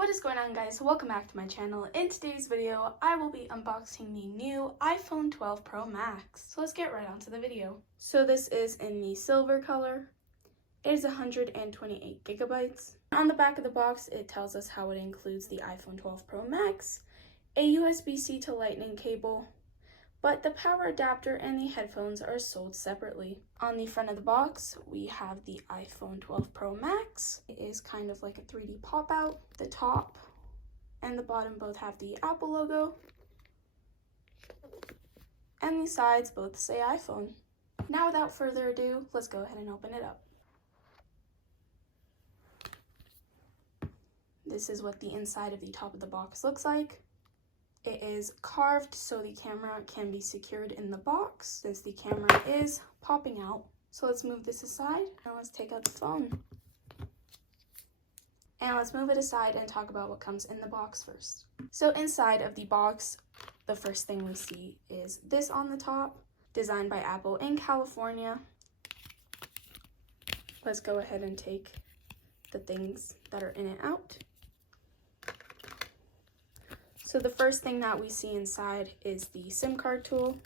What is going on, guys? Welcome back to my channel. In today's video, I will be unboxing the new iPhone 12 Pro Max. So let's get right on to the video. So this is in the silver color. It is 128 gigabytes. On the back of the box, it tells us how it includes the iPhone 12 Pro Max, a USB-C to Lightning cable, but the power adapter and the headphones are sold separately. On the front of the box, we have the iPhone 12 Pro Max. It is kind of like a 3D pop-out. The top and the bottom both have the Apple logo, and the sides both say iPhone. Now, without further ado, let's go ahead and open it up. This is what the inside of the top of the box looks like. It is carved so the camera can be secured in the box since the camera is popping out. So let's move this aside and let's take out the phone. And let's move it aside and talk about what comes in the box first. So inside of the box, the first thing we see is this on the top, designed by Apple in California. Let's go ahead and take the things that are in it out. So the first thing that we see inside is the SIM card tool.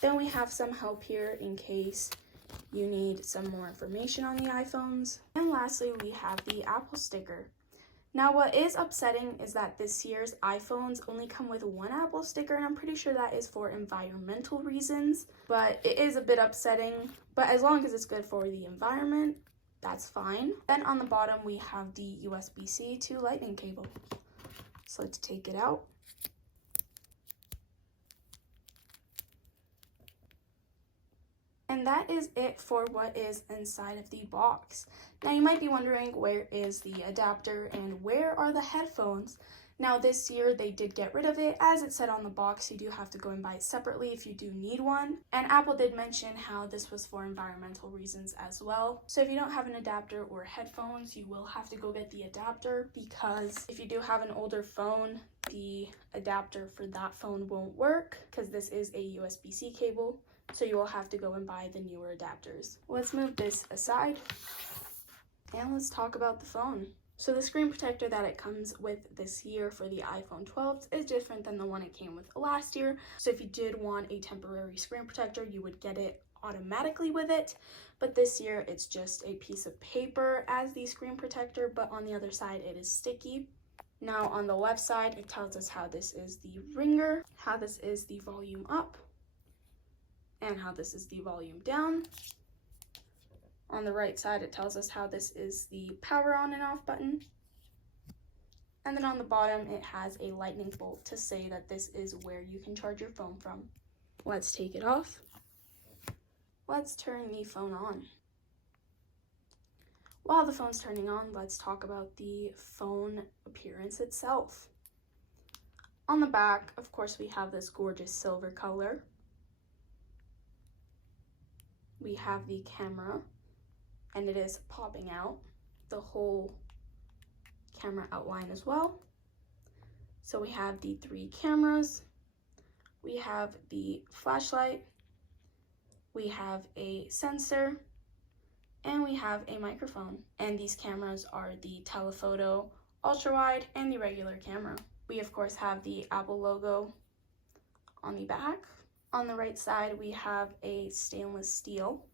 Then we have some help here in case you need some more information on the iPhones. And lastly, we have the Apple sticker. Now, what is upsetting is that this year's iPhones only come with one Apple sticker, and I'm pretty sure that is for environmental reasons. But it is a bit upsetting, but as long as it's good for the environment, that's fine. Then on the bottom, we have the USB-C to Lightning cable. So let's take it out. And that is it for what is inside of the box. Now you might be wondering, where is the adapter and where are the headphones? Now this year they did get rid of it. As it said on the box, you do have to go and buy it separately if you do need one. And Apple did mention how this was for environmental reasons as well. So if you don't have an adapter or headphones, you will have to go get the adapter, because if you do have an older phone, the adapter for that phone won't work because this is a USB-C cable. So you will have to go and buy the newer adapters. Let's move this aside and let's talk about the phone. So the screen protector that it comes with this year for the iPhone 12 is different than the one it came with last year. So if you did want a temporary screen protector, you would get it automatically with it. But this year it's just a piece of paper as the screen protector, but on the other side it is sticky. Now on the left side, it tells us how this is the ringer, how this is the volume up, and how this is the volume down. On the right side, it tells us how this is the power on and off button. And then on the bottom, it has a lightning bolt to say that this is where you can charge your phone from. Let's take it off. Let's turn the phone on. While the phone's turning on, let's talk about the phone appearance itself. On the back, of course, we have this gorgeous silver color. We have the camera, and it is popping out, the whole camera outline as well. So we have the 3 cameras, we have the flashlight, we have a sensor, and we have a microphone. And these cameras are the telephoto, ultra wide, and the regular camera. We of course have the Apple logo on the back. On the right side, we have a stainless steel.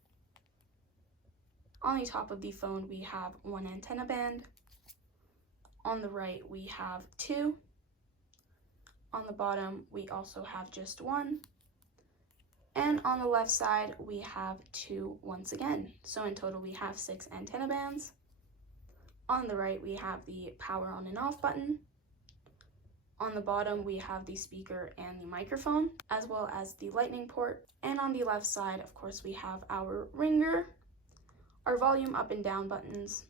On the top of the phone, we have 1 antenna band. On the right, we have 2. On the bottom, we also have just 1. And on the left side, we have 2 once again. So in total, we have 6 antenna bands. On the right, we have the power on and off button. On the bottom, we have the speaker and the microphone, as well as the lightning port. And on the left side, of course, we have our ringer, our volume up and down buttons,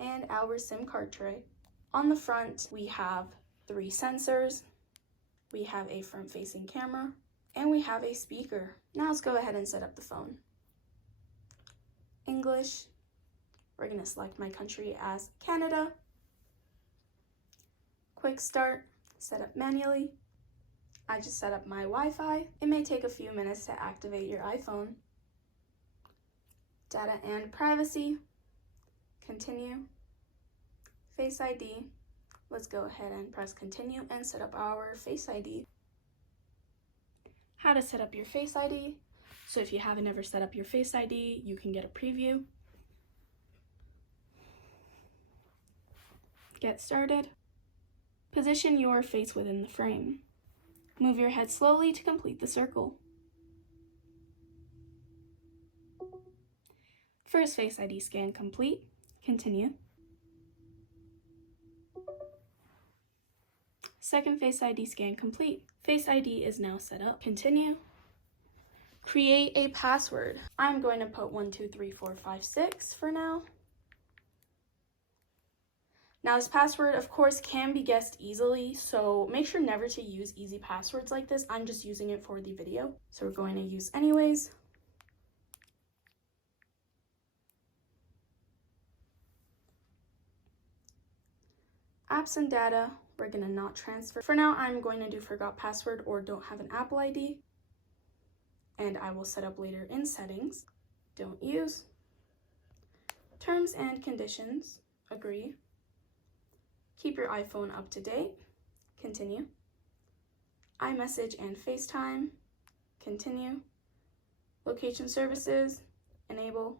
and our SIM card tray. On the front, we have 3 sensors, we have a front-facing camera, and we have a speaker. Now let's go ahead and set up the phone. English, we're gonna select my country as Canada. Quick start. Set up manually. I just set up my Wi-Fi. It may take a few minutes to activate your iPhone. Data and privacy. continue, Face ID. Let's go ahead and press continue and set up our Face ID. How to set up your Face ID. So if you haven't ever set up your Face ID, you can get a preview. Get started. Position your face within the frame. Move your head slowly to complete the circle. First Face ID scan complete. Continue. Second Face ID scan complete. Face ID is now set up. Continue. Create a password. I'm going to put 123456 for now. Now this password, of course, can be guessed easily, so make sure never to use easy passwords like this. I'm just using it for the video, so we're going to use anyways. Apps and data, we're going to not transfer. For now, I'm going to do forgot password or don't have an Apple ID, and I will set up later in settings. Don't use. Terms and conditions, agree. Keep your iPhone up to date, continue. iMessage and FaceTime, continue. Location services, enable.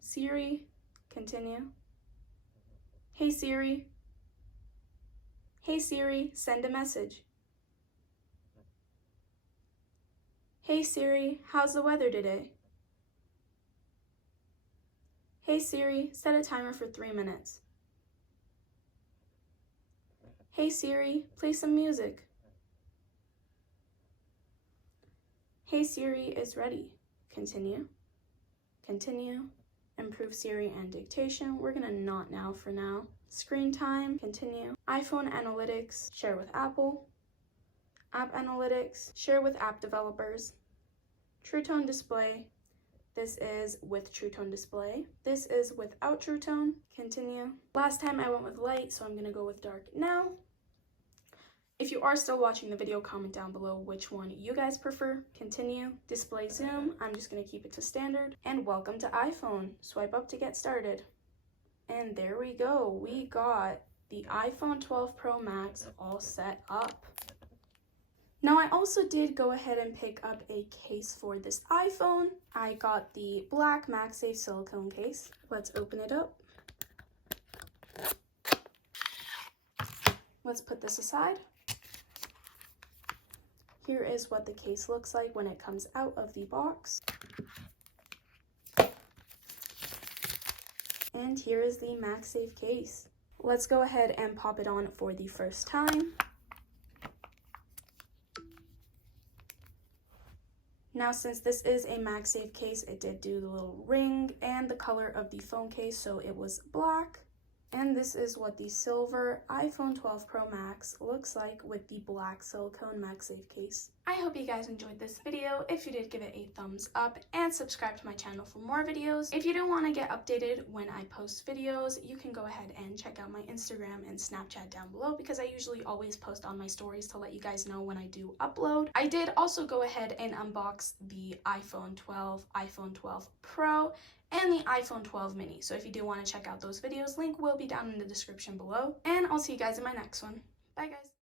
Siri, continue. Hey Siri, send a message. Hey Siri, how's the weather today? Hey Siri, set a timer for 3 minutes. Hey Siri, play some music. Hey Siri is ready. Continue. Continue. Improve Siri and dictation. We're gonna not now for now. Screen time. Continue. iPhone analytics. Share with Apple. App analytics. Share with app developers. True Tone display. This is with True Tone display. This is without True Tone. Continue. Last time I went with light, so I'm gonna go with dark now. If you are still watching the video, comment down below which one you guys prefer. Continue. Display zoom. I'm just gonna keep it to standard. And welcome to iPhone. Swipe up to get started. And there we go. We got the iPhone 12 Pro Max all set up. Now I also did go ahead and pick up a case for this iPhone. I got the black MagSafe silicone case. Let's open it up. Let's put this aside. Here is what the case looks like when it comes out of the box. And here is the MagSafe case. Let's go ahead and pop it on for the first time. Now, since this is a MagSafe case, it did do the little ring and the color of the phone case, so it was black. And this is what the silver iPhone 12 Pro Max looks like with the black silicone MagSafe case. I hope you guys enjoyed this video. If you did, give it a thumbs up and subscribe to my channel for more videos. If you don't want to get updated when I post videos, you can go ahead and check out my Instagram and Snapchat down below because I usually always post on my stories to let you guys know when I do upload. I did also go ahead and unbox the iPhone 12, iPhone 12 Pro, and the iPhone 12 mini. So if you do want to check out those videos, link will be down in the description below. And I'll see you guys in my next one. Bye guys.